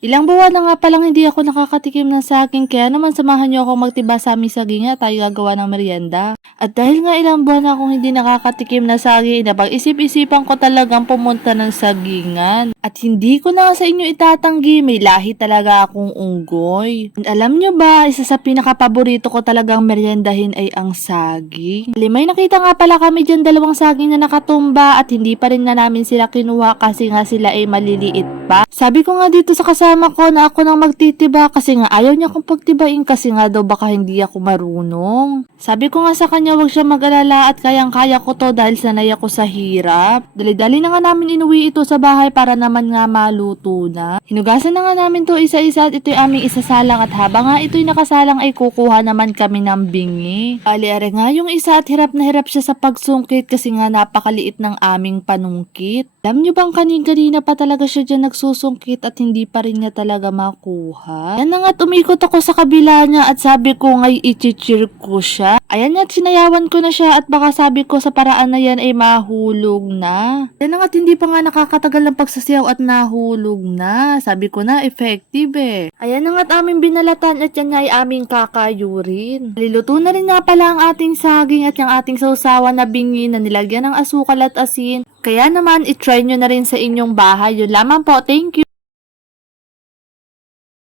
Ilang buwan na nga palang hindi ako nakakatikim ng saging kaya naman samahan niyo ako magtiba sa aming saging at tayo gagawa ng merienda. At dahil nga ilang buwan na akong hindi nakakatikim ng saging, napag-isip-isipan ko talagang pumunta ng sagingan. At hindi ko na sa inyo itatanggi, may lahi talaga akong unggoy. And alam nyo ba, isa sa pinakapaborito ko talagang meriendahin ay ang saging. May nakita nga pala kami dyan dalawang saging na nakatumba at hindi pa rin na namin sila kinuha kasi nga sila ay maliliit pa. Sabi ko nga dito sa kasama ko na ako nang magtitiba kasi nga ayaw niya akong pagtibain kasi nga daw baka hindi ako marunong. Sabi ko nga sa kanya wag siya mag-alala at kayang-kaya ko to dahil sanay ako sa hirap. Dali-dali na nga namin inuwi ito sa bahay para naman nga maluto na. Hinugasan na nga namin to isa-isa at ito'y aming isasalang at habang nga ito'y nakasalang ay kukuha naman kami ng bingi. Ali-are nga yung isa at hirap na hirap siya sa pagsungkit kasi nga napakaliit ng aming panungkit. Alam nyo bang kanina pa talaga siya dyan nagsusungkit at hindi pa rin niya talaga makuha? Yan na nga umikot ako sa kabila niya at sabi ko nga'y i-cheer ko siya. Ayan nga sinayawan ko na siya at baka sabi ko sa paraan na yan ay mahulog na. Yan na nga hindi pa nga nakakatagal ng pagsasayaw at nahulog na. Sabi ko na effective eh. Ayan na nga aming binalatan at yan nga ay aming kakayurin. Liluto na rin nga pala ang ating saging at yung ating sausawan na bingi na nilagyan ng asukal at asin. Kaya naman, itry nyo na rin sa inyong bahay. Yun lamang po. Thank you!